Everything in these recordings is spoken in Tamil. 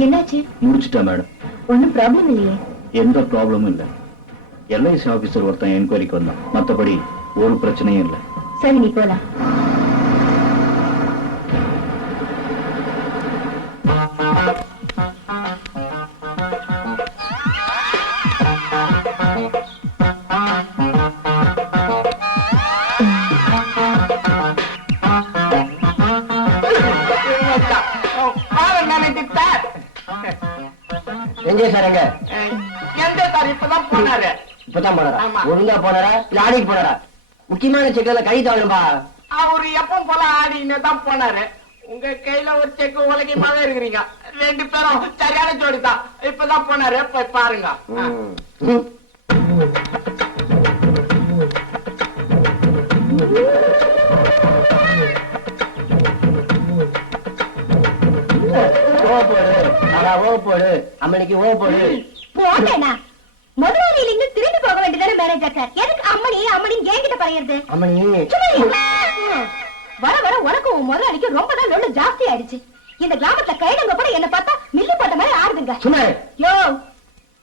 என்னாச்சு? முடிச்சிட்டேன் மேடம். ஒன்னும் ப்ராப்ளம் இல்லையே? எந்த ப்ராப்ளமும் இல்ல. எல்ஐசி ஆபீசர் ஒருத்தன் என்கொயரிக்கு வந்தான். மத்தபடி ஒரு பிரச்சனையும் இல்ல. சரி, நீ போலாம். எங்கே சார்? எங்க எந்த சார்? இப்பதான் போனாரு. இப்பதான் போனாரா? ஒழுங்கா போனாரா இல்ல ஆடிக்கு போனாரா? முக்கியமான செக்ல கை தாழும்பா. அவரு எப்ப போல ஆடின்னு தான் போனாரு. உங்க கையில ஒரு செக் உலகமாவே இருக்கிறீங்க. 2 பேரும் சரியான ஜோடிதான். இப்பதான் போனாரு, போய் பாருங்க. போடு அம்மனிக்கு ஓ போடு. போட்டேனா? முதலாளியில இங்க திரும்பி போக வேண்டியதானே மேனேஜர் சார்? எதுக்கு அம்மனி அம்மனி என்கிட்ட பறையிறது? அம்மனி வர வர உனக்கு உன் முதலாளிக்கு ரொம்ப தான் லொல்லு ஜாஸ்தி ஆயிடுச்சு. இந்த கிராமத்துல கைடங்க கூட என்ன பார்த்தா மில்லு போட்ட மாதிரி ஆடுதுங்க. யோ,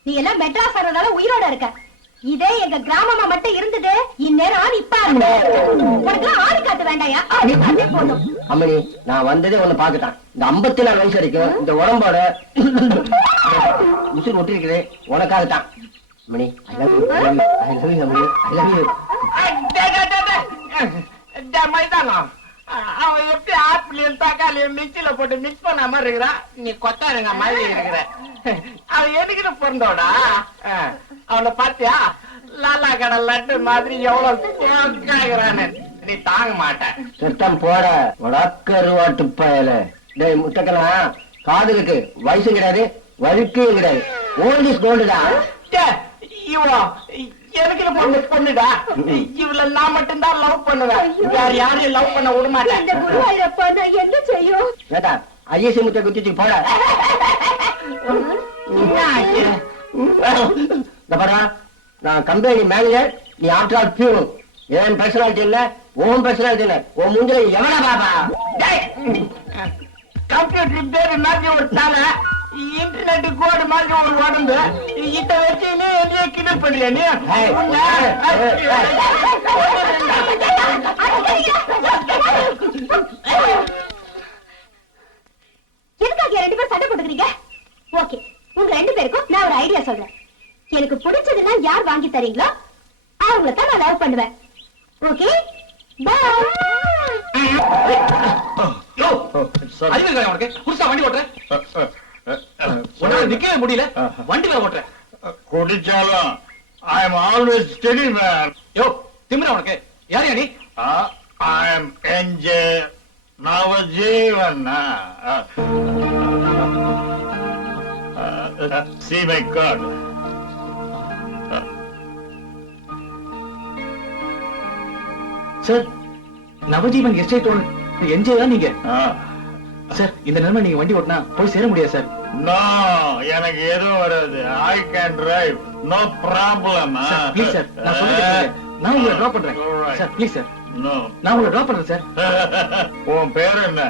நீ எல்லாம் மெட்ராஸ் ஆறதால உயிரோட இருக்க. இதே எங்க கிராமமா மட்டும் இருந்தது இந்நேரம் இப்ப உனக்கு ஆடி காட்ட வேண்டாயா? அதே போதும். அம்மனி, நான் வந்ததே ஒண்ணு பாத்துட்டான். இந்த 54 வயசு வரைக்கும் இந்த உடம்போட முசில் ஒட்டிருக்கிறேன் உனக்காகத்தான். அம்மணி, ஐ love you, I love you அம்மணி, ஐ லவ் யூ. அவன் எப்படி ஆப்பிளையும் தக்காளியும் மிக்சியில போட்டு மிக்ஸ் பண்ண மாதிரி இருக்கிறான். நீ கொத்தாருங்க மாதிரி இருக்கிற. அவன் எதுக்கிட்ட பிறந்தோடா? அவனை பாத்தியா? லாலா கடை லட்டு மாதிரி எவ்வளவு சோக்காகிறான்னு. நீ தாங்க மாட்டேன். சுத்தம் போற வடக்கருவாட்டு பயல. டேய் முட்டக்கலாம், காதுக்கு வயசு கிடையாது, வழுக்கையும் கிடையாது. ஓல்ட் இஸ் கோல்டுதான். எனக்கு பொண்ணுடா. இவள நான் மட்டும்தான் லவ் பண்ணுவேன். வேற யாரையும் லவ் பண்ண விட மாட்டேன். என்ன செய்யும்? ஏதா ஐயசி முட்டை குத்திச்சு போட. நான் கம்பெனி மேனேஜர், நீ ஆஃப்டர் ஆல் பியூன். என் பர்சனாலிட்டி இல்ல, உன் பர்சனாலிட்டி இல்ல. உன் முந்திர எவனா பாபா? கம்ப்யூட்டர் பேரு மாதிரி ஒரு தலை, இன்டர்நெட் கோடு மாதிரி ஒரு உடம்பு. இத வச்சு என்னைய கிண்டல் பண்றியா நீ? எதுக்காக 2 பேரும் சண்டை போட்டுக்கிறீங்க? ஓகே, உங்க 2 பேருக்கும் நான் ஒரு ஐடியா சொல்றேன். எனக்கு பிடிச்சதுன்னா யார் வாங்கி தரீங்களோ அவங்கள தான் நான் லவ் பண்ணுவேன். Okay, bye. உனக்கு புதுசா வண்டி ஓட்டுற? நிக்கவே முடியல, வண்டி வேற ஓட்டுற. குடிச்சாலும் I am always steady man. யோ, திமிரா உனக்கு? யாரையா நீ? I am NJ Navajeevan. See my card. Sir, Navjivan estate NJ தான் நீங்க? சார், இந்த நிலைமை நீங்க வண்டி ஓட்டினா போய் சேர முடியாது சார். No, எனக்கு எதுவும் வராது. I can drive. No problem. Please sir, நான் சொல்றேன். நான் உங்களை டிராப் பண்றேன் சார். Please sir, No. நான் உங்களை டிராப் பண்றேன் சார். உன் பேர் என்ன?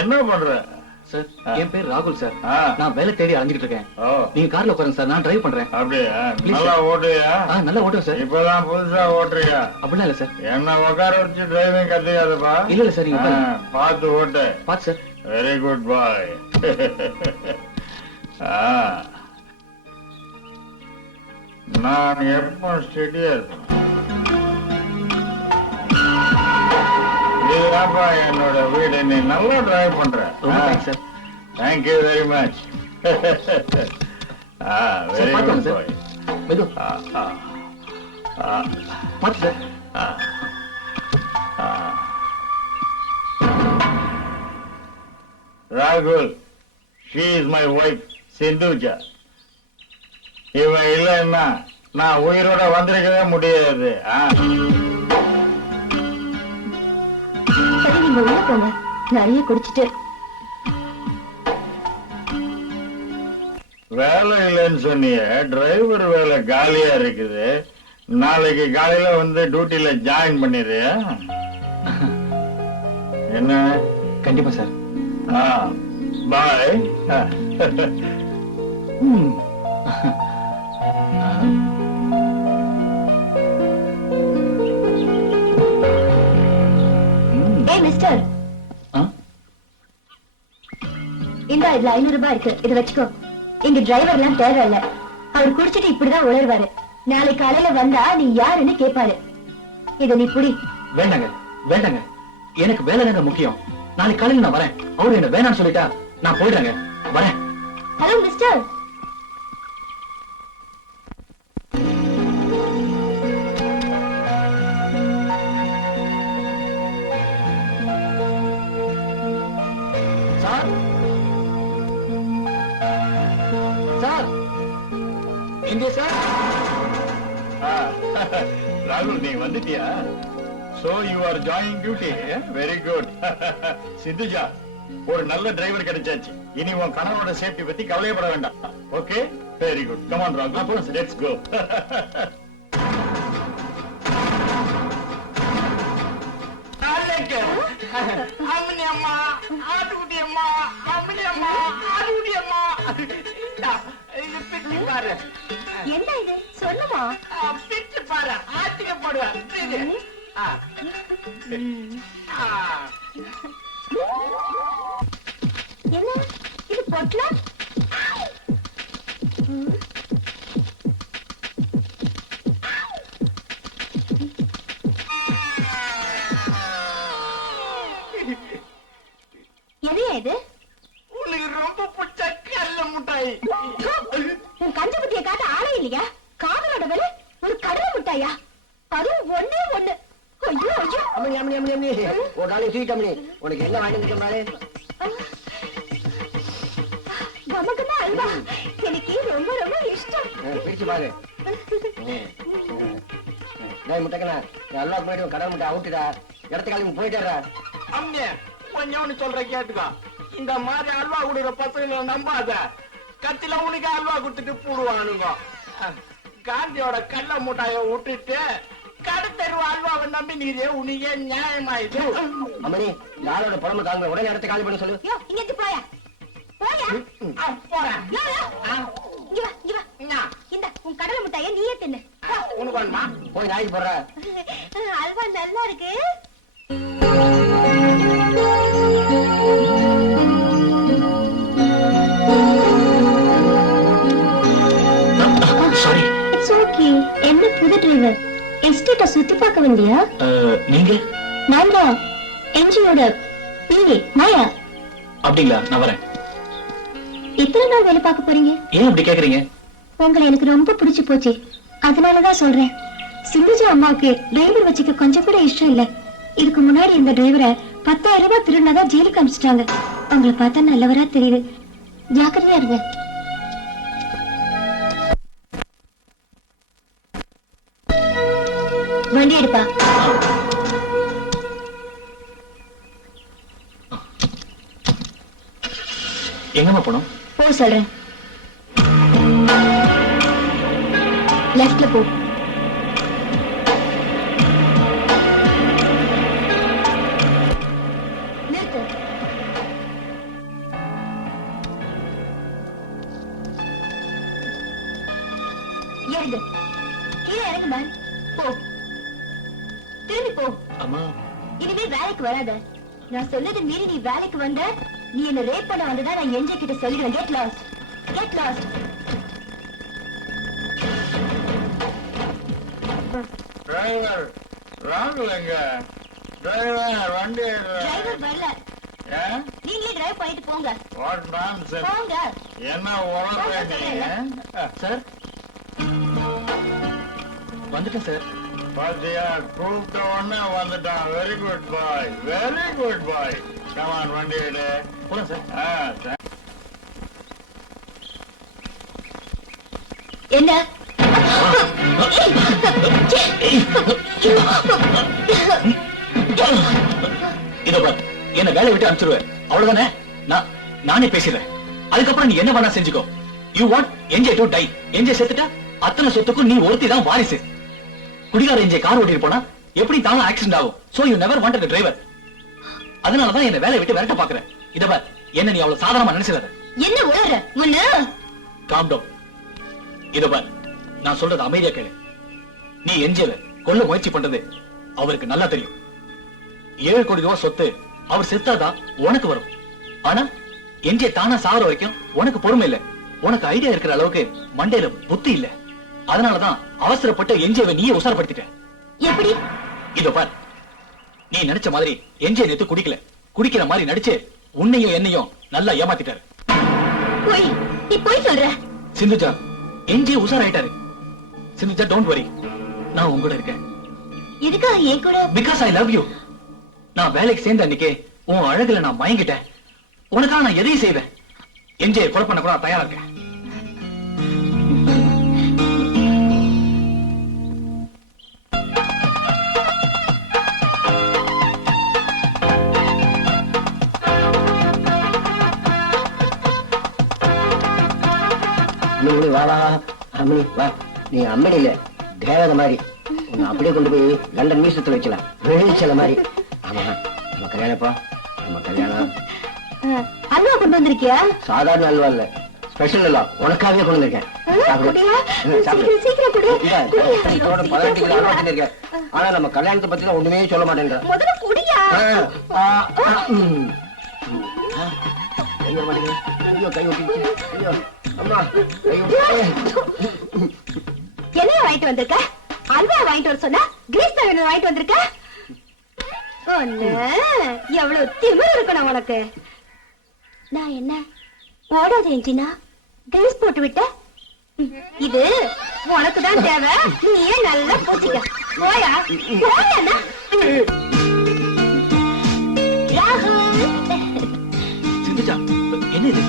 என்ன பண்ற? சார், என் பேர் ராகுல் சார். நான் வேலை தேடி அலைஞ்சிட்டு இருக்கேன். நீங்க கார்ல உட்காருங்க சார், நான் டிரைவ் பண்றேன். அப்படியா? நல்லா ஓட்டுறியா? நல்லா ஓட்டுவேன் சார். இப்பதான் புதுசா ஓட்டுறியா? அப்படிலாம் இல்ல சார். என்ன உட்கார வச்சு டிரைவிங் கத்துக்காதப்பா. இல்ல இல்ல சார், நீங்க பாத்து ஓட்டு. பாத்து சார். வெரி குட் பாய். நான் எப்போ ஸ்டெடியா இருக்கேன். இதுதான்ப்பா என்னோட வீடு. நீ நல்லா டிரைவ் பண்ற. Sir, thank you very much. Very good boy. பாத்து சார். ராகுல், she is my wife, Sindhuja. இவன் இல்லைன்னா நான் உயிரோட வந்திருக்கவே முடியாது. சரி, நீங்க உள்ள போங்க. நிறைய குடிச்சிட்டு. வேலை இல்லைன்னு சொன்னிய, டிரைவர் வேலை காலியா இருக்குது. நாளைக்கு காலையில வந்து டியூட்டில ஜாயின் பண்ணிடுறியா? என்ன? கண்டிப்பா சார். பாய். ஏய் மிஸ்டர், இந்த இதுல 500 ரூபாய் இருக்கு, இதை வச்சுக்கோ. எங்க டிரைவர் எல்லாம் தேவையில்ல, அவர் குடிச்சிட்டு இப்படிதான் உளருவாரு. நாளை காலையில வந்தா நீ யாருன்னு கேட்பாரு. இத நீ புடி. வேண்டாங்க வேண்டாங்க, எனக்கு வேலை தாங்க முக்கியம். நாளைக்கு காலையில நான் வரேன். அவரு என்ன வேணாம்னு சொல்லிட்டா நான் போயிடுறேங்க, வரேன். ஹலோ மிஸ்டர், சார் சார், இங்கே சார். ராகுல், நீ வந்துட்டியா? So you are joining duty. Very good. Sindhuja, ஒரு நல்ல டிரைவர் கிடைச்சாச்சு. இனி உன் கணவரோட சேஃப்டி பத்தி கவலைப்பட வேண்டாம். Okay, very good. Come on ராகுல், லெட்ஸ் கோ. அம்மனி அம்மா, ஆட்டுக்குட்டி அம்மா, அம்மனி அம்மா, ஆட்டுக்குட்டி அம்மா. இது பிச்சு பாரு. என்ன இது சொல்லுமா? பிச்சு பாரு, ஆட்டுக்க போடுவேன். என்ன இது பொட்ல? எதையா இது? உனக்கு ரொம்ப பிடிச்ச கல்ல முட்டாய். உன் கஞ்ச புத்திய காட்ட ஆளே இல்லையா? காதலோட வேலை ஒரு கடலை முட்டாயா? அதுவும் ஒண்ணே ஒண்ணு. ஐயோ ஐயோ. அம்மனி அம்மனி அம்மனி அம்மனி, ஒரு நாளைக்கு ஸ்வீட் அம்மனி. உனக்கு என்ன வாங்கி பாரு. நமக்குன்னா அல்வா எனக்கு ரொம்ப ரொம்ப இஷ்டம். பிரிச்சு பாரு. முட்டைக்கண்ணா, அல்வா முன்னாடி கடல் முட்டை அவுட்டுடா. இடத்த காலி போயிட்டாரா? அம்மே, கொஞ்சம் ஒண்ணு சொல்ற கேட்டுக்கோ. இந்த மாதிரி அல்வா கொடுக்குற பசங்களை நம்பாத. கத்தில உனக்கு அல்வா கொடுத்துட்டு போடுவானுங்க. காந்தியோட கள்ள முட்டாய விட்டுட்டு கடத்தருவ அல்வாவை நம்பி நீரே உனக்கே நியாயமாயிது. அம்மனி, யாரோட புறம்பு தாங்க, உடனே இடத்த காலி பண்ண சொல்லு. யோ, இங்க இருந்து போயா. போயா. போறேன். யோ, யோ. இங்க வா, இங்க வா. இந்த உன் கடலை முட்டாயை நீயே தின்னு. உனக்கு வேணுமா? போய் நாய்க்கு போடுற. அல்வா நல்லா இருக்கு. சாரி. It's okay. என்ன புது டிரைவர்? எஸ்டேட்ட சுத்தி பார்க்க வந்தியா? நீங்க? நான் தான் என்ஜியோட பிஏ மாயா. அப்படிங்களா? நான் வரேன். எத்தனை நாள் வேலை பார்க்க போறீங்க? ஏன் அப்படி கேக்குறீங்க? உங்களை எனக்கு ரொம்ப பிடிச்சு போச்சு, அதனாலதான் சொல்றேன். சிந்துஜா அம்மாவுக்கு டிரைவர் வச்சுக்க கொஞ்சம் கூட இஷ்டம் இல்ல. இதுக்கு முன்னாடி இந்த டிரைவரை 10,000 ரூபாய் திருடினதான் ஜெயிலுக்கு அனுப்பிச்சிட்டாங்க. உங்களை பார்த்தா நல்லவரா தெரியுது, ஜாக்கிரதையா இருங்க. வண்டி எடுப்பா. எங்கம்மா போனோம்? போ சொல்றேன். லெஃப்ட்ல போ. நிறுத்து. இறங்கு. கீழே இறங்கு மேம். போ, திரும்பி போ. அம்மா, இனிமே வேலைக்கு வராத. நான் சொல்லது மீறி நீ வேலைக்கு வந்த, நீ என்ன ரேப் பண்ண வந்ததா நான் என்ஜே கிட்ட சொல்லிடுவேன். Get lost, get lost. Driver ராகுல் எங்க? டிரைவர் வண்டி டிரைவர் வரல, நீங்களே டிரைவ் பண்ணிட்டு போங்க. What nonsense. போங்க. என்ன உளற நீ? சார் வந்துட்டேன் சார். பாத்தியா, கூப்பிட்ட உடனே வந்துட்டான். வெரி குட் பாய், வெரி குட் பாய். கமான், வண்டி எடு. போலாம் சார். என்ன? இதோ பாரு, என்ன வேலை விட்டு அனுப்பிச்சிருவேன், அவ்வளவுதானே? நானே பேசிடுறேன். அதுக்கப்புறம் நீ என்ன வேணா செஞ்சுக்கோ. You want enjoy to die. Enjoy செத்துட்டா அத்தனை சொத்துக்கும் நீ ஒருத்தி தான் வாரிசு. குடிகார என்ஜாய் கார் ஓட்டிட்டு போனா எப்படி தாங்க ஆக்சிடென்ட் ஆகும். So you never wanted a driver. அதனாலதான் என்ன வேலை விட்டு விரட்ட பாக்குறேன். இத பார், என்ன நீ அவ்வளவு சாதாரணமா நினைச்சிடாத. என்ன உளற முன்ன? Calm down. இதோ பார், நான் சொல்றது அமைதியா கேளு. நீ என்ஜில கொல்ல முயற்சி பண்றது அவருக்கு நல்லா தெரியும். 7 கோடி ரூபாய் சொத்து அவர் செத்தாதான் உனக்கு வரும். ஆனா என்ஜே தானா சாவர வரைக்கும் உனக்கு பொறுமை இல்ல. உனக்கு ஐடியா இருக்கிற அளவுக்கு மண்டையில புத்தி இல்ல. அதனாலதான் அவசரப்பட்ட என்ஜேவை நீயே உசாரப்படுத்திட்ட. எப்படி? இதோ பார், நீ நினைச்ச மாதிரி என்ஜே நேத்து குடிக்கல. குடிக்கிற மாதிரி நடிச்சு உன்னையும் என்னையும் நல்லா ஏமாத்திட்டாரு. போய் நீ போய் சொல்ற. சிந்துஜா, என்ஜே உசாராயிட்டாரு. சிந்துஜா, டோன்ட் வரி, நான் உங்க கூட இருக்கேன். எதுக்காக என் கூட? Because I love you. நான் வேலைக்கு சேர்ந்த அன்னைக்கே உன் அழகுல நான் மயங்கிட்டேன். உனக்காக நான் எதையும் செய்வேன். என்ஜே கொலை பண்ண கூட நான் தயாரா இருக்கேன். அம்மணி வா வா அம்மணி வா. நீ அம்மணி இல்ல, தேவதை மாதிரி. உன்னை அப்படியே கொண்டு போய் லண்டன் மியூசியத்துல வைக்கலாம், வெளிச்சல மாதிரி. ஆமா, நம்ம கல்யாணப்பா, நம்ம கல்யாணம். அல்வா கொண்டு வந்திருக்கியா? சாதாரண அல்வா இல்ல, ஸ்பெஷல் அல்வா. உனக்காகவே கொண்டு வந்திருக்கேன். சீக்கிரம் கொடு. பதார்த்தங்கள் அல்வா பண்ணிருக்கேன். ஆனா நம்ம கல்யாணத்தை பத்தி ஒண்ணுமே சொல்ல மாட்டேன்ற. முதல்ல குடியா. ஐயோ கை ஒட்டிச்சு. ஐயோ அம்மா கை என்ன வாங்கிட்டு வந்திருக்க? அல்வா வாங்கிட்டு வர சொன்னா கிரீஸ் தவிர வாங்கிட்டு வந்திருக்க. எவ்வளவு திமிரு இருக்கணும் உனக்கு. நான் என்ன ஓடாத என்ஜினா கிரீஸ் போட்டு விட்ட? இது உனக்குதான் தேவை. நீயே நல்லா பூச்சிக்க. போயா போயா. ராகுல், சிந்துஜா, என்ன இது?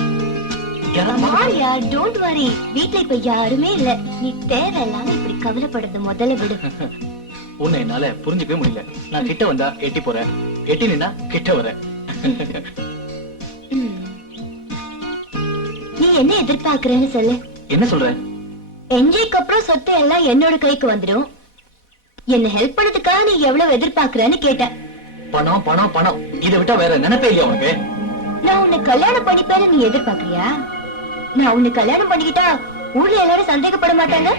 மாரியா, டோன்ட் வரி. வீட்ல இப்ப யாருமே இல்ல. நீ தேவையில்லாம இப்படி கவலைப்படுறது முதல்ல விடு. உன்னை என்னால புரிஞ்சுக்கவே முடியல. நான் கிட்ட வந்தா எட்டி போறேன், எட்டி நின்னா கிட்ட வர. நீ என்ன எதிர்பார்க்கறேன்னு சொல்லு. என்ன சொல்ற? என்ஜிக்கு அப்புறம் சொத்து எல்லாம் என்னோட கைக்கு வந்துடும். என்ன ஹெல்ப் பண்ணதுக்காக நீ எவ்வளவு எதிர்பார்க்கறேன்னு கேட்டேன். பணம் பணம் பணம், இதை விட்டா வேற நினைப்பே இல்லையா உனக்கு? நான் உன்னை கல்யாணம் பண்ணிப்பேன்னு நீ எதிர்பார்க்கறியா? நான் உன்னை கல்யாணம் பண்ணிக்கிட்டா ஊர்ல எல்லாரும் சந்தேகப்பட மாட்டாங்க?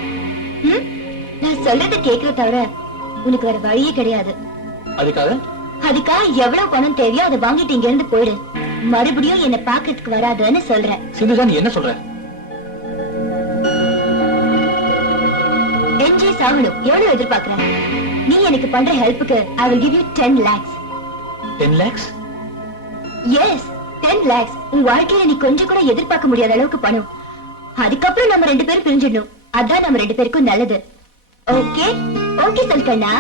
நான் சொல்றத கேட்கற தவிர உனக்கு வேற வழியே கிடையாது. அதுக்காக எவ்வளவு பணம் தேவையோ அதை வாங்கிட்டு இங்க இருந்து போயிடு. மறுபடியும் என்ன பாக்கிறதுக்கு வராதுன்னு சொல்றேன். சிந்துஜா, நீ என்ன சொல்ற? என்ஜே சாகணும் எவ்வளவு எதிர்பார்க்கற? நீ எனக்கு பண்ற ஹெல்ப்புக்கு I will give you 10 lakhs. 10 lakhs? Yes, 10 lakhs. உன் வாழ்க்கையில நீ கொஞ்சம் கூட எதிர்பார்க்க முடியாத அளவுக்கு பணம். அதுக்கப்புறம் நம்ம 2 பேரும் பிரிஞ்சிடணும். அதான் நம்ம 2 பேருக்கும் நல்லது. ஓகே ஓகே சொல்கண்ணா.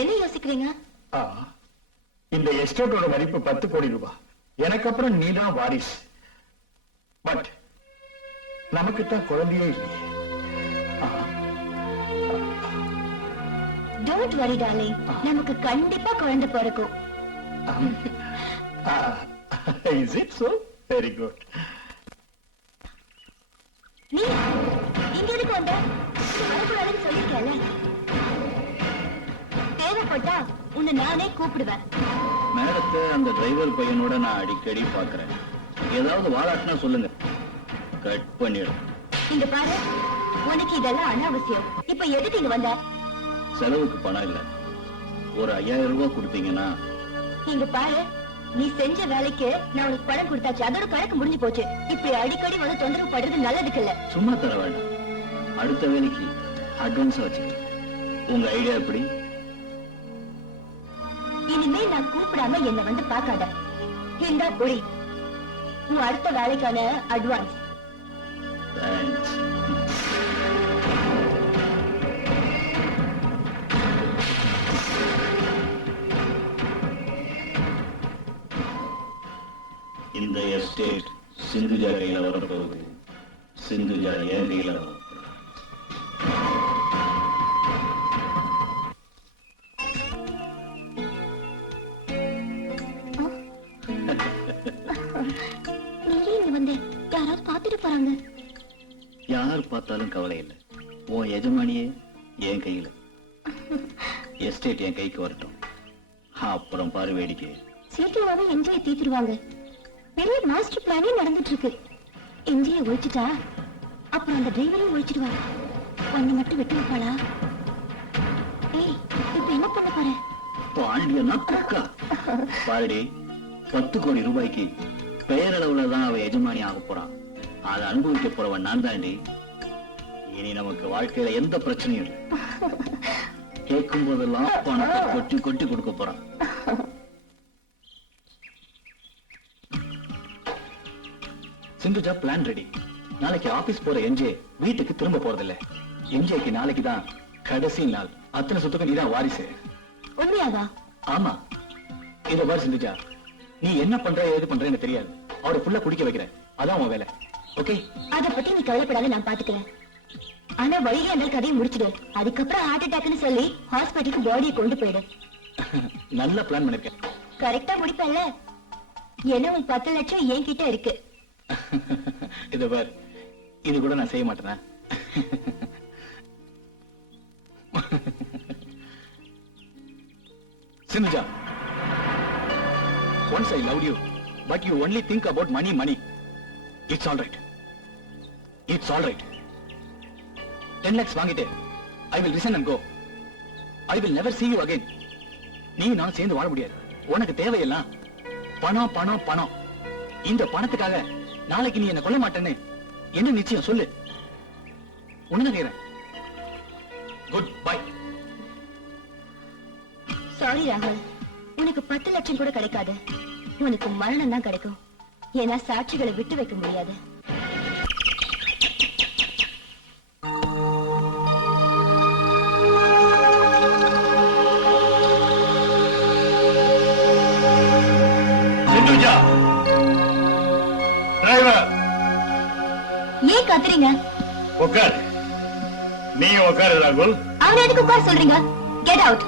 என்ன யோசிக்கிறீங்க? இந்த எஸ்டேட்டோட மதிப்பு 10 கோடி ரூபாய். எனக்கு அப்புறம் நீதான் வாரிசு. பட் நமக்கு தான் குழந்தையே இல்லையே. டோன்ட் வரி டார்லிங், நமக்கு கண்டிப்பா குழந்தை பிறக்கும். Is it so? Very good. நீ இங்க எதுக்கு வந்த? வரக்கூடாதுன்னு சொல்லிருக்கேன்ல. தேவைப்பட்டா உன்னை நானே கூப்பிடுவேன். மேடத்தை அந்த டிரைவர் பையனோட நான் அடிக்கடி பாக்குறேன். ஏதாவது வாலாட்டினா சொல்லுங்க, கட் பண்ணிடும். இங்க பாரு, உனக்கு இதெல்லாம் அனாவசியம். இப்ப எதுக்கு இங்க வந்த? செலவுக்கு பணம் இல்ல, ஒரு 5000 ரூபாய் கொடுத்தீங்கன்னா. இங்க பாரு, நீ செஞ்ச வேலைக்கு நான் உனக்கு பணம் கொடுத்தாச்சு, அதோட கணக்கு முடிஞ்சு போச்சு. இப்படி அடிக்கடி வந்து தொந்தரவு படுறது நல்லதுக்கு இல்ல. சும்மா தர வேண்டாம், அடுத்த வேலைக்கு அட்வான்ஸ் வச்சு. உங்க ஐடியா எப்படி? இனிமே நான் கூப்பிடாம என்ன வந்து பார்க்காத. இந்தா புடி, உன் அடுத்த வேலைக்கான அட்வான்ஸ். தேங்க்ஸ். இந்த எஸ்டேட் சிந்துஜா கையில வரப்போகுது. சிந்துஜா என் கையில வரப்போகுது. நீங்க இங்க வந்து யாராவது பாத்துட்டு போறாங்க. யார் பார்த்தாலும் கவலை இல்லை, உன் எஜமானியே என் கையில. எஸ்டேட் என் கைக்கு வரட்டும், அப்புறம் பாரு வேடிக்கை. சீக்கிரமாவே என்ஜாய் தீத்துருவாங்க. பெரிய மாஸ்டர் பிளானே நடந்துட்டு இருக்கு. என்ஜாய் ஒழிச்சிட்டா அப்புறம் அந்த டிரைவரையும் ஒழிச்சிடுவாங்க. ஒன்னு மட்டும் விட்டு வைப்பாளா? ஏய், இப்ப என்ன பண்ண போற? பாண்டியனா குக்கா பாருடி, 10 கோடி ரூபாய்க்கு பெயரளவுல தான் அவ எஜமானி ஆக போறான். அதை அனுபவிக்க போறவன் நான் தாண்டி. இனி நமக்கு வாழ்க்கையில எந்த பிரச்சனையும் இல்லை. கேட்கும் போதெல்லாம் பணத்தை கொட்டி கொட்டி கொடுக்க போறான். Sindhuja plan ready. நாளைக்கு ஆபீஸ் போற என்ஜே வீட்டுக்கு திரும்ப போறதில்ல. என்ஜேக்கு நாளைக்கு தான் கடைசி நாள். அத்தனை சொத்துக்கு நீதான் வாரிசு. உண்மையாவா? ஆமா. இத பாரு சிந்துஜா, நீ என்ன பண்ற ஏது பண்ற எனக்கு தெரியாது. அவரை ஃபுல்லா குடிக்க வைக்கிற, அதான் உன் வேலை. ஓகே? அத பத்தி நீ கவலைப்படாத, நான் பாத்துக்கிறேன். ஆனா வழியே அந்த கதையை முடிச்சிடு. அதுக்கப்புறம் ஹார்ட் அட்டாக்னு சொல்லி ஹாஸ்பிட்டலுக்கு பாடியை கொண்டு போயிடு. நல்ல பிளான் பண்ணிருக்கேன். கரெக்டா முடிப்பல்ல? ஏன்னா உன் 10 லட்சம் என்கிட்ட இருக்கு. இத பாரு, இது கூட நான் செய்ய மாட்டேனா? Sindhuja, once I loved you, but you only think about money, money. It's all right. It's all right. 10 lakhs வாங்கிட்டு I will resign and go. I will never see you again. நீ நான் சேர்ந்து வாழ முடியாது. உனக்கு தேவையெல்லாம் பணம் பணம் பணம். இந்த பணத்துக்காக நாளைக்கு நீ என்ன கொல்ல மாட்டேன்னு என்ன நிச்சயம் சொல்லு. உனக்கு கேக்குறேன். Good bye. சாரி ராகுல், உனக்கு 10 லட்சம் கூட கிடைக்காது. உனக்கு மரணம் தான் கிடைக்கும். ஏன்னா சாட்சிகளை விட்டு வைக்க முடியாது. சிந்துஜா, டிரைவர் ஏன் கத்துறீங்க? உட்கார். நீ உட்காரு ராகுல். அவனை எதுக்கு உட்கார சொல்றீங்க? Get out.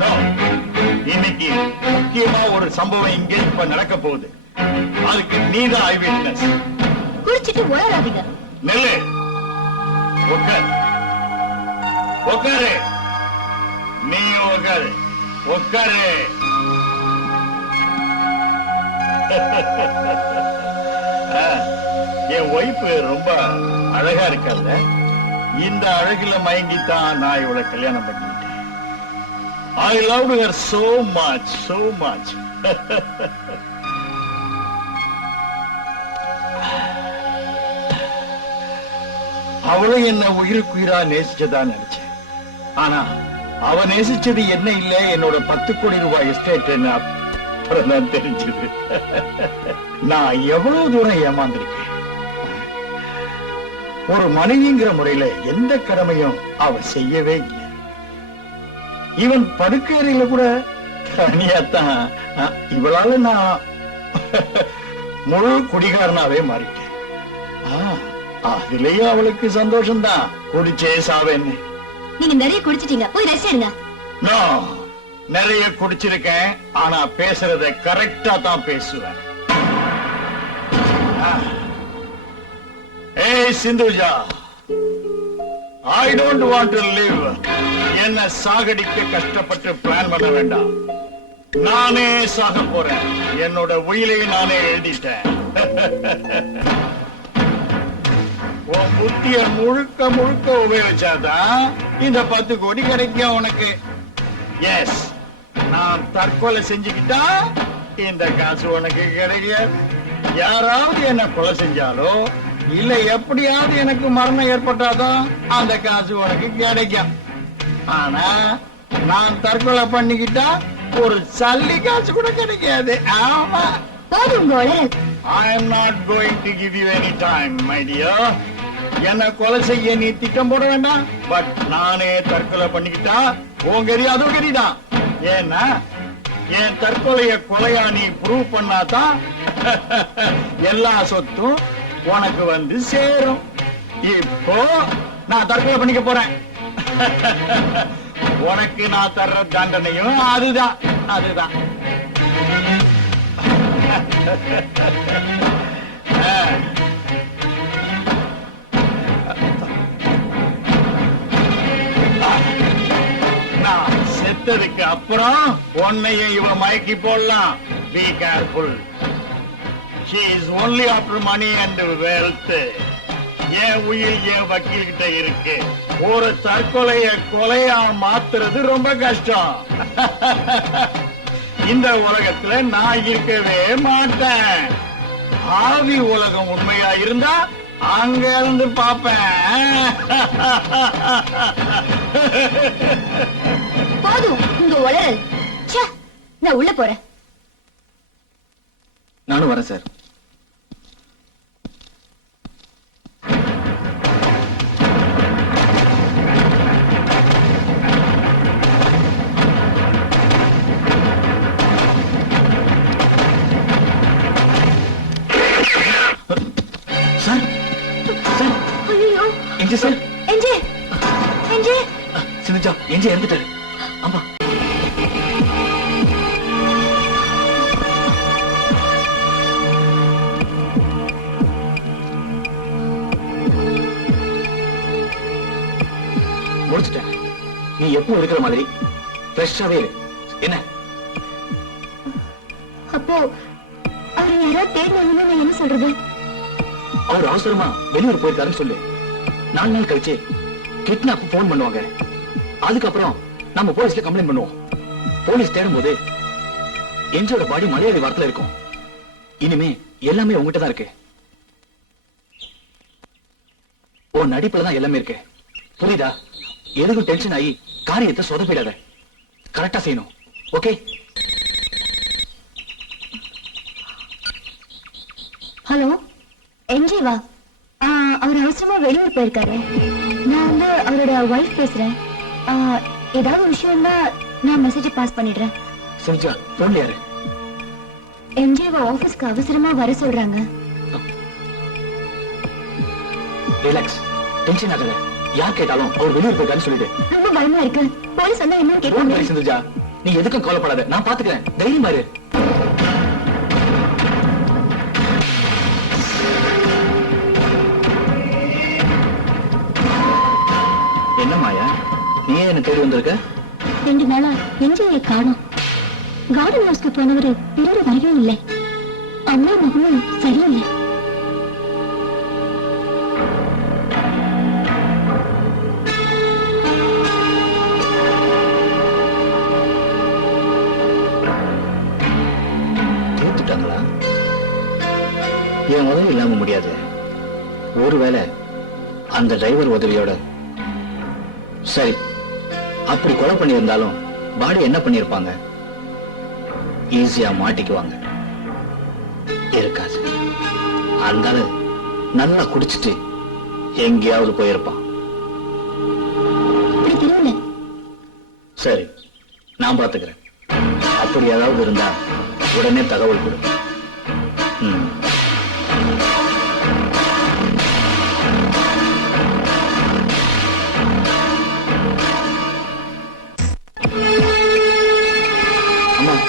No. இன்னைக்கு முக்கியமா ஒரு சம்பவம் இங்கே இப்ப நடக்க போகுது. அதுக்கு நீதான் ஐ விட்னஸ். குடிச்சிட்டு உளறாதீங்க. நெல்லு. உட்கார். உட்காரு. நீ உட்காரு. உட்காரு. என் ஒய்ஃப் ரொம்ப அழகா இருக்கல்ல, இந்த அழகுல மயங்கித்தான் நான் இவளை கல்யாணம் பண்ணிட்டேன். I loved her so much, so much. அவளும் என்ன உயிருக்குயிரா நேசிச்சதா நினைச்சேன். ஆனா அவ நேசிச்சது என்ன இல்ல, என்னோட 10 கோடி ரூபாய் எஸ்டேட் என்ன அப்புறம் தெரிஞ்சது. நான் எவ்வளவு தூரம் ஏமாந்திருக்கேன். ஒரு மனைவிங்கிற முறையில எந்த கடமையும் அவ செய்யவே இல்லை. இவன் படுக்கையறையில கூட தனியாத்தான். இவளால நான் முழு குடிகாரனாவே மாறிட்டேன். அதுலயும் அவளுக்கு சந்தோஷம்தான். குடிச்சே சாவேன்னு. நீங்க நிறைய குடிச்சிட்டீங்க, போய் ரெஸ்ட் எடுங்க. நான் நிறைய குடிச்சிருக்கேன், ஆனா பேசுறத கரெக்டா தான் பேசுவேன். ஏய் Sindhuja, I don't want to live. என்ன சாகடிக்க கஷ்டப்பட்டு பிளான் பண்ண வேண்டாம். நானே சாக போறேன். என்னோட உயிரை நானே எழுதிட்டேன். உன் புத்திய முழுக்க முழுக்க உபயோகிச்சாதான் இந்த 10 கோடி கிடைக்கும் உனக்கு. எஸ், நான் தற்கொலை செஞ்சுக்கிட்டா இந்த காசு உனக்கு கிடைக்காது. யாராவது என்ன கொலை செஞ்சாலோ இல்ல எப்படியாவது எனக்கு மரணம் ஏற்பட்டாதான் அந்த காசு உனக்கு கிடைக்கும். ஆனா நான் தற்கொலை பண்ணிக்கிட்டா ஒரு சல்லி காசு கூட கிடைக்காது. ஆமா, போதும் உங்க உளறல். I am not going to give you any time, my dear. என்ன கொலை செய்ய நீ திட்டம் போட வேண்டாம். பட் நானே தற்கொலை பண்ணிக்கிட்டா உன் கறி அதுவும் கறிதான். ஏன்னா என் தற்கொலைய கொலையா நீ ப்ரூவ் பண்ணாதான் எல்லா சொத்தும் உனக்கு வந்து சேரும். இப்போ நான் தற்கொலை பண்ணிக்க போறேன். உனக்கு நான் தர்ற தண்டனையும் அதுதான் அதுதான். நான் செத்ததுக்கு அப்புறம் உன்னைய இவ மயக்கி போடலாம். Be careful. She is only after money and wealth. என் உயிர் என் வக்கீல் கிட்ட இருக்கு. ஒரு தற்கொலைய கொலையா மாத்துறது ரொம்ப கஷ்டம். இந்த உலகத்துல நான் இருக்கவே மாட்டேன். ஆவி உலகம் உண்மையா இருந்தா அங்க இருந்து பாப்பேன். போதும் உங்க உளறல். ச்சே, நான் உள்ள போறேன். நானும் வரேன் சார். சார் சார் ஐயோ, என்ஜி சார். என்ஜே என்ஜே. சிந்துஜா, என்ஜி இறந்துட்டாரு. ஆமா. முடிச்சிட்டேன். நீ எப்போ இருக்கிற மாதிரி ஃப்ரெஷ்ஷாவே இரு. என்ன அப்போ அவர் யாரோ தேடினா நான் என்ன சொல்றது? அவர் அவசரமா வெளியூர் போயிருக்காருன்னு சொல்லு. 4 நாள் கழிச்சு கிட்னாப் போன் பண்ணுவாங்க. அதுக்கப்புறம் நம்ம போலீஸ்ல கம்ப்ளைண்ட் பண்ணுவோம். போலீஸ் தேடும் போது எஞ்சோட பாடி மலையாளி வாரத்துல இருக்கும். இனிமே எல்லாமே உங்ககிட்ட தான் இருக்கு. உன் நடிப்புல தான் எல்லாமே இருக்கு. புரியுதா? எதுக்கும் டென்ஷன் ஆகி காரியத்தை சொதப்பிடாத. கரெக்டா செய்யணும். ஓகே? ஹலோ, என்ஜிவா? அவர் அவசரமா வெளியூர் போயிருக்காரு. நான் வந்து அவரோட வைஃப் பேசுறேன். ஏதாவது விஷயம்னா நான் மெசேஜ் பாஸ் பண்ணிடுறேன். சிந்துஜா, போன்ல யாரு? என்ஜிவா ஆபீஸ்க்கு அவசரமா வர சொல்றாங்க. ரிலாக்ஸ், டென்ஷன் ஆகாத. யார் கேட்டாலும் அவர் வெளியூர் போயிருக்காருன்னு சொல்லிட்டு. ரொம்ப பயமா இருக்கு. போலீஸ் வந்தா என்ன கேட்பாங்க? சிந்துஜா, நீ எதுக்கும் கவலைப்படாத. நான் பாத்துக்கிறேன். தைரியமா இரு. என்ன மாயா, நீ என்ன தேடி வந்திருக்க? 2 நாளா என்ஜியை காணோம். கார்டன் ஹவுஸ்க்கு போனவரு திரும்ப வரவே இல்லை. அம்மா முகமும் சரியில்லை. தோத்துட்டாங்களா? என் உதவி இல்லாம முடியாது. ஒருவேளை அந்த டிரைவர் உதவியோட. சரி, அப்படி கொலை பண்ணியிருந்தாலும் பாடி என்ன பண்ணிருப்பாங்க? ஈஸியா மாட்டிக்குவாங்க. இருக்காது. அந்த நல்லா குடிச்சிட்டு எங்கேயாவது போயிருப்பான். சரி, நான் பாத்துக்கிறேன். அப்படி ஏதாவது இருந்தா உடனே தகவல் கொடு.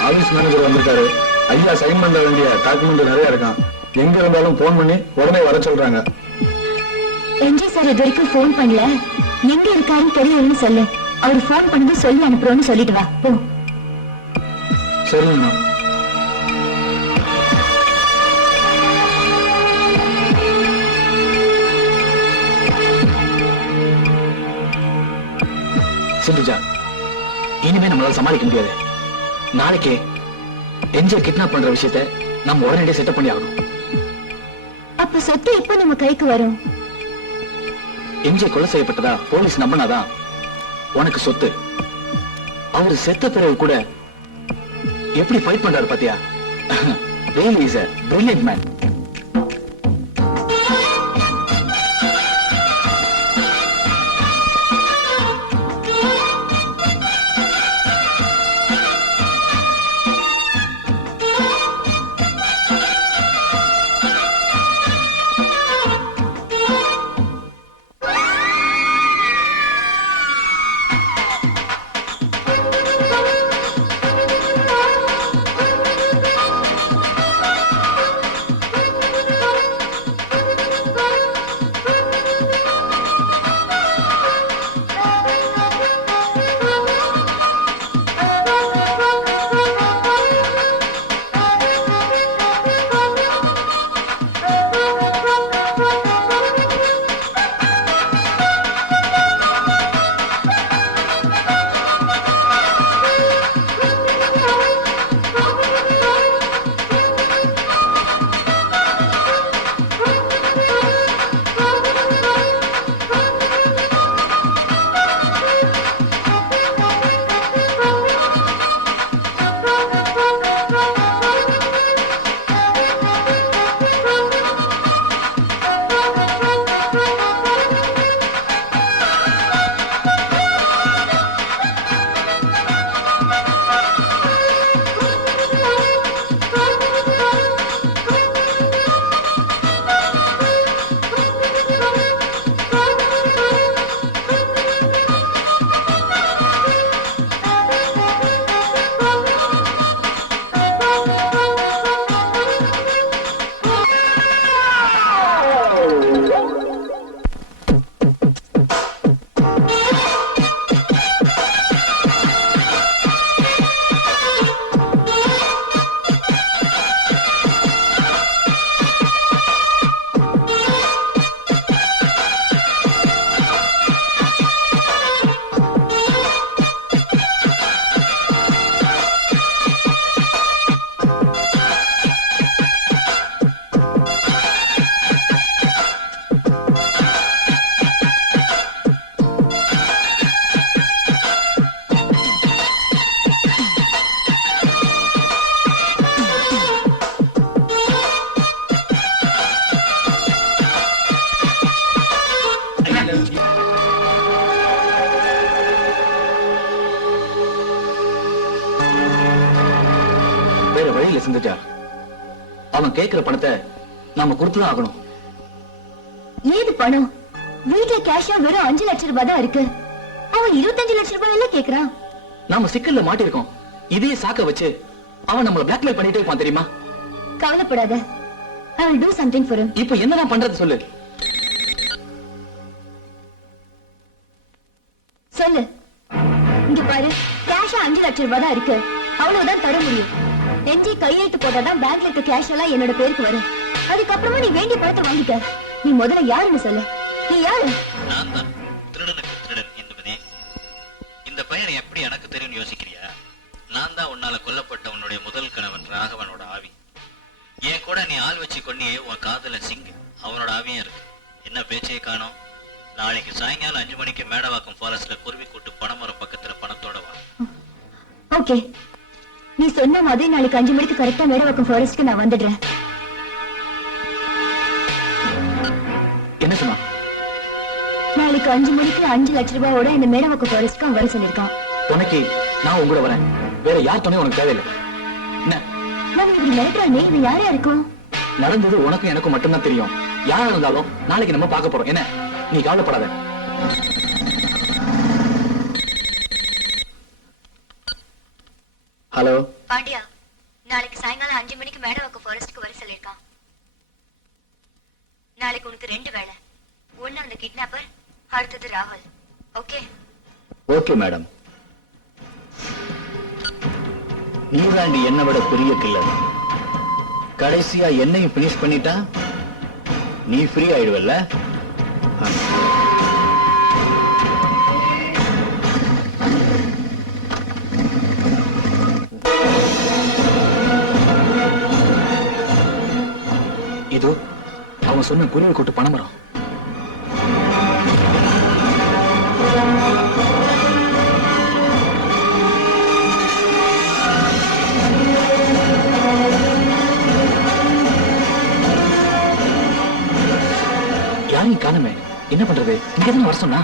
ஆபீஸ் மேனேஜர் வந்திருக்காரு. ஐயா சைன் பண்ண வேண்டிய டாக்குமெண்ட் நிறைய இருக்கான். எங்க இருந்தாலும் போன் பண்ணி உடனே வர சொல்றாங்க. என்ஜி சார் இது வரைக்கும் போன் பண்ணல. எங்க இருக்காருன்னு தெரியும்னு சொல்லு. அவர் போன் பண்ணது சொல்லி அனுப்புறோம்னு சொல்லிட்டு வா. போ. சரிங்கண்ணா. சிந்துஜா, இனிமே நம்மளால சமாளிக்க முடியாது. நாளைக்கு என்ஜே கிட்னாப் பண்ற விஷயத்த நம்ம உடனடியே செட்டப் பண்ணி ஆகணும். அப்ப சொத்து எப்ப நம்ம கைக்கு வரும்? என்ஜே கொலை செய்யப்பட்டதா போலீஸ் நம்பினாதான் உனக்கு சொத்து. அவரு செத்த பிறகு கூட எப்படி ஃபைட் பண்றாரு பாத்தியா? really is a brilliant man. வேற வழியில சிந்துஜா, அவன் கேட்கிற பணத்தை நாம கொடுத்துதான் ஆகணும். ஏது பணம்? வீட்டுல கேஷா வெறும் 5 லட்சம் ரூபாய் தான் இருக்கு. அவன் 25 லட்சம் ரூபாய் எல்லாம் கேக்குறான். நாம சிக்கல்ல மாட்டிருக்கோம். இதே சாக்க வச்சு அவன் நம்மள பிளாக்மெயில் பண்ணிட்டே இருப்பான் தெரியுமா? கவலைப்படாத, I will do something for him. இப்ப என்னதான் பண்றது சொல்லு. சொல்லு. இங்க பாரு, கேஷா 5 லட்சம் ரூபாய் தான் இருக்கு. அவ்வளவுதான் தர முடியும். என்ஜி கையெழுத்து போட்டாதான் பேங்க்ல இருக்க கேஷ் எல்லாம் என்னோட பேருக்கு வரும். அதுக்கப்புறமா நீ வேண்டிய பணத்தை வாங்கிக்க. நீ முதல்ல யாருன்னு சொல்லு. நீ யாரு? நான் தான் திருடனுக்கு திருடன் என்பதே. இந்த பையனை எப்படி எனக்கு தெரியும் யோசிக்கிறியா? நான் தான் உன்னால கொல்லப்பட்ட உன்னுடைய முதல் கணவன் ராகவனோட ஆவி. என் கூட நீ ஆள் வச்சு கொன்னியே உன் காதல சிங், அவனோட ஆவியும் இருக்கு. என்ன பேச்சே காணோம். நாளைக்கு சாயங்காலம் 5 மணிக்கு மேடவாக்கம் ஃபாரஸ்ட்ல குருவி கூட்டு பனைமரம் பக்கத்துல பணத்தோட வா. ஓகே, நீ சொன்ன மாதிரி நாளைக்கு 5 மணிக்கு கரெக்டா மேடவாக்கம் ஃபாரஸ்ட்க்கு நான் வந்துடுறேன். என்ன சொன்னா? நாளைக்கு 5 மணிக்கு 5 லட்சம் ரூபாயோட இந்த மேடவாக்கம் ஃபாரஸ்ட்க்கு அவன் வர சொல்லிருக்கான். உனக்கு நான் உங்க கூட வரேன். வேற யார் துணையும் உனக்கு தேவையில்லை. என்ன நம்ம இப்படி மிரட்டுறானே, இது யாரா இருக்கும்? நடந்தது உனக்கும் எனக்கும் மட்டும்தான் தெரியும். யாரா இருந்தாலும் நாளைக்கு நம்ம பார்க்க போறோம். என்ன நீ கவலைப்படாத. ஹலோ பாண்டியா, நாளைக்கு சாயங்காலம் 5 மணிக்கு மேடவாக்கம் ஃபாரஸ்ட்க்கு வர சொல்லிருக்கான். நாளைக்கு உனக்கு 2 வேலை. ஒண்ணு அந்த கிட்னாப்பர், அடுத்தது ராகுல். ஓகே? Okay madam. நீதாண்டி என்ன விட பெரிய கில்லர். கடைசியா என்னையும் பினிஷ் பண்ணிட்டா நீ ஃப்ரீ ஆயிடுவல்ல? அவன் சொன்ன குருவி கூட்டு பணமரம். யாரையும் காணுமே, என்ன பண்றது? இங்க தானே வர சொன்னா.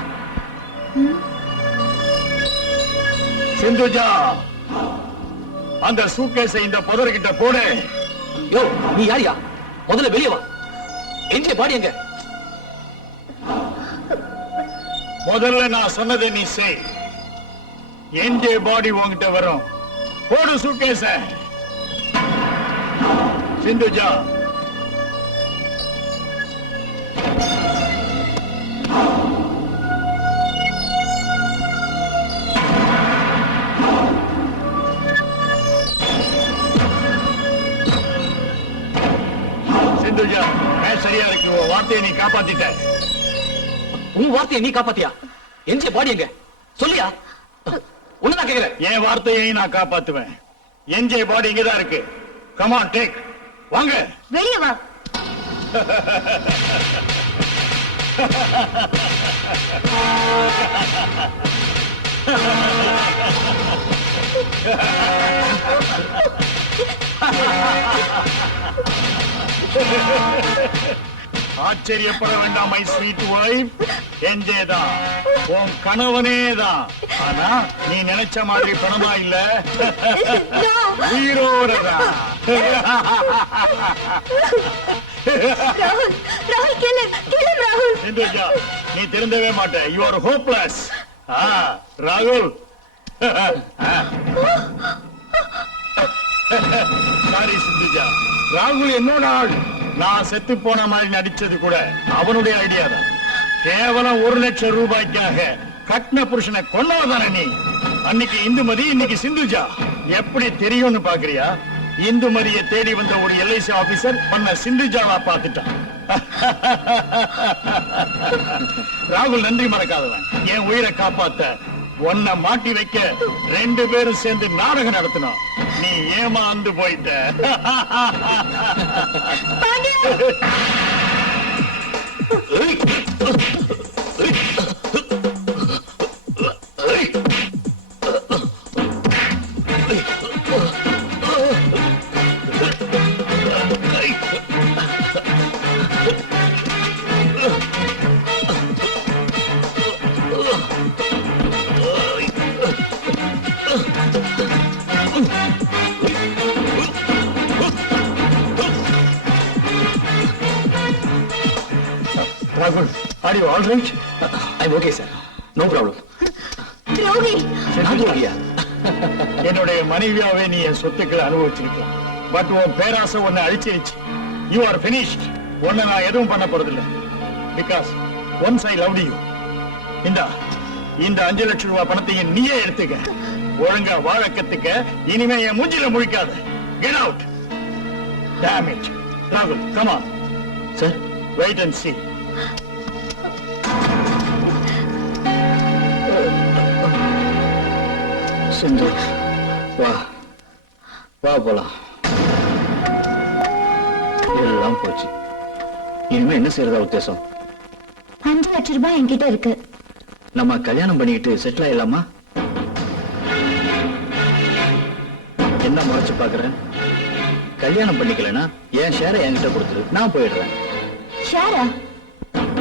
சிந்துஜா, அந்த சூட்கேஸை இந்த புதர்கிட்ட போடு. யோ, நீ யாரியா? முதல்ல வெளியே வா. எங்கே பாடி எங்க? முதல்ல நான் சொன்னதை நீ செய். என்ஜே பாடி உன்கிட்ட வரும். போடு சூட்கேஸ. சிந்துஜா, சிந்துஜா, மேட்ச் சரியா இருக்கு. உன் வார்த்தையை நீ காப்பாத்திட்ட. உன் வார்த்தையை நீ காப்பாத்தியா? எங்கே பாடி எங்க? சொல்லியா? ஒண்ணு நான் கேக்குறேன். என் வார்த்தையை நான் காப்பாத்துவேன். என்ஜே பாடி இங்கதான் இருக்கு. Come on, take. வாங்க. வெளியே வா. ஆச்சரியப்பட வேண்டாம் மை ஸ்வீட் வைஃப். என்ஜே தான் உன் கணவனே தான். ஆனா நீ நினைச்ச மாதிரி பணமா இல்ல, உயிரோட தான். ராகுல், ராகுல் கில் ஹிம் ராகுல். சிந்துஜா, நீ திருந்தவே மாட்ட. You are hopeless. ராகுல், சாரி சிந்துஜா. ராகுல் என்னோட ஆள். நான் செத்து போன மாதிரி நடிச்சது கூட அவனுடைய ஐடியா தான். கேவலம் 1 லட்சம் ரூபாய்க்காக கட்ன புருஷனை கொன்னவதானே நீ. அன்னைக்கு இந்துமதி, இன்னைக்கு சிந்துஜா. எப்படி தெரியும்னு பாக்குறியா? இந்துமதியை தேடி வந்த ஒரு எல்ஐசி ஆபீசர் பண்ண சிந்துஜாவா பார்த்துட்டான். ராகுல் நன்றி மறக்காதவன். என் உயிரை காப்பாத்த உன்னை மாட்டி வைக்க 2 பேரும் சேர்ந்து நாடகம் நடத்தினோம். நீ ஏமாந்து போயிட்ட. Rahul, are you all right? I'm okay, sir. No problem. துரோகி. நான் துரோகியா? என்னுடைய மனைவியாவே நீ என் சொத்துக்களை அனுபவிச்சிருக்கலாம். பட் உன் பேராசை உன்னை அழிச்சிருச்சு. You are finished. உன்னை நான் எதுவும் பண்ண போறதில்லை. Because once I loved you. இந்த 5 லட்சம் ரூபாய் பணத்தையும் நீயே எடுத்துக்க. ஒழுங்கா வாழ கத்துக்க. இனிமே என் மூஞ்சில முழிக்காத. Get out. Damn it. Rahul, come on. Sir, wait and see. சிந்து, வா வா போலாம். எல்லாம் போச்சு. இனிமே என்ன செய்யறதா உத்தேசம்? 5 லட்சம் ரூபாய் என்கிட்ட இருக்கு. நம்ம கல்யாணம் பண்ணிக்கிட்டு செட்டில் ஆயிடலாமா? என்ன முறைச்சு பாக்குறேன்? கல்யாணம் பண்ணிக்கலனா என் ஷேரை என்கிட்ட கொடுத்துரு, நான் போயிடுறேன். ஷேரா?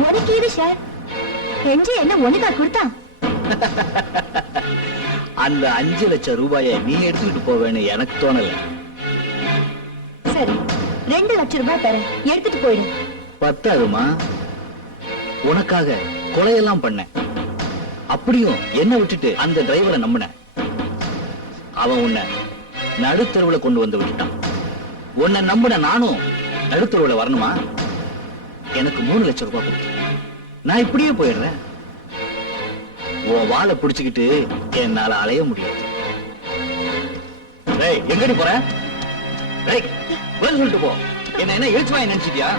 உனக்கு இது ஷேர்? என்ஜி என்ன உனக்கா கொடுத்தான்? அந்த 5 லட்சம் ரூபாயை நீ எடுத்துக்கிட்டு போவேன்னு எனக்கு தோணல. சரி, 2 லட்சம் ரூபாய் தரேன், எடுத்துட்டு போயிடு. பத்தாதுமா, உனக்காக கொலையெல்லாம் பண்ணேன். அப்படியும் என்ன விட்டுட்டு அந்த டிரைவரை நம்பின. அவன் உன்னை நடுத்தருவுல கொண்டு வந்து விட்டுட்டான். உன்னை நம்பின நானும் நடுத்தருவுல வரணுமா? எனக்கு 3 லட்சம் ரூபாய் கொடுத்து நான் இப்படியே போயிடுறேன். உன் வாழை பிடிச்சுக்கிட்டு என்னால அலைய முடியாது. எங்கடி போற? பதில் சொல்லிட்டு போ. என்ன எழுச்சுவாய் நினைச்சிட்டியா?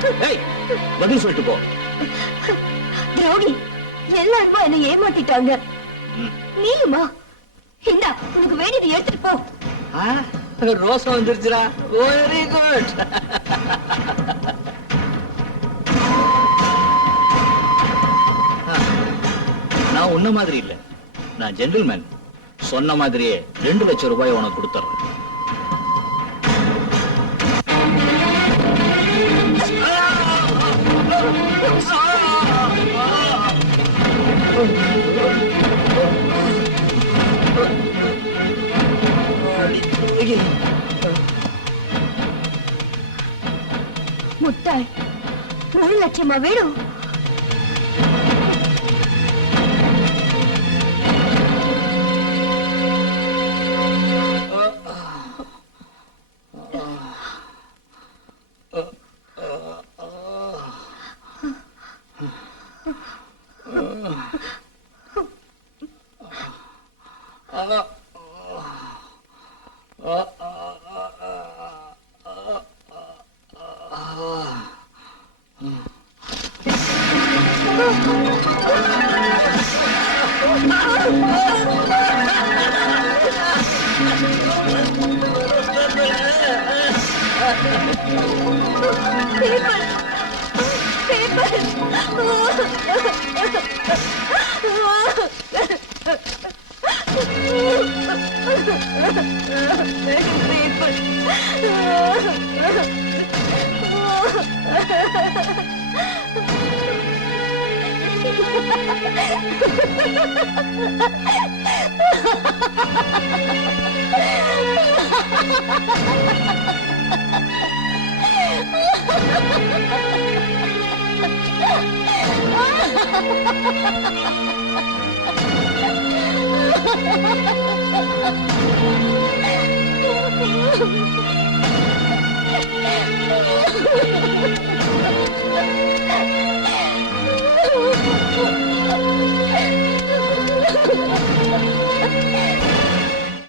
பதில் சொல்லிட்டு போ. துரோகி, எல்லாருமா என்ன ஏமாத்திட்டாங்க. நீயுமா? இந்தா, உனக்கு வேண்டியது எடுத்துட்டு போ. ரோசா வந்துருச்சுடா. Very good. நான் உன்ன மாதிரி இல்ல, நான் ஜென்டில்மேன். சொன்ன மாதிரியே 2 லட்சம் ரூபாய் உனக்கு கொடுத்துறேன். முட்டாள், 1 லட்சமா வேணும்?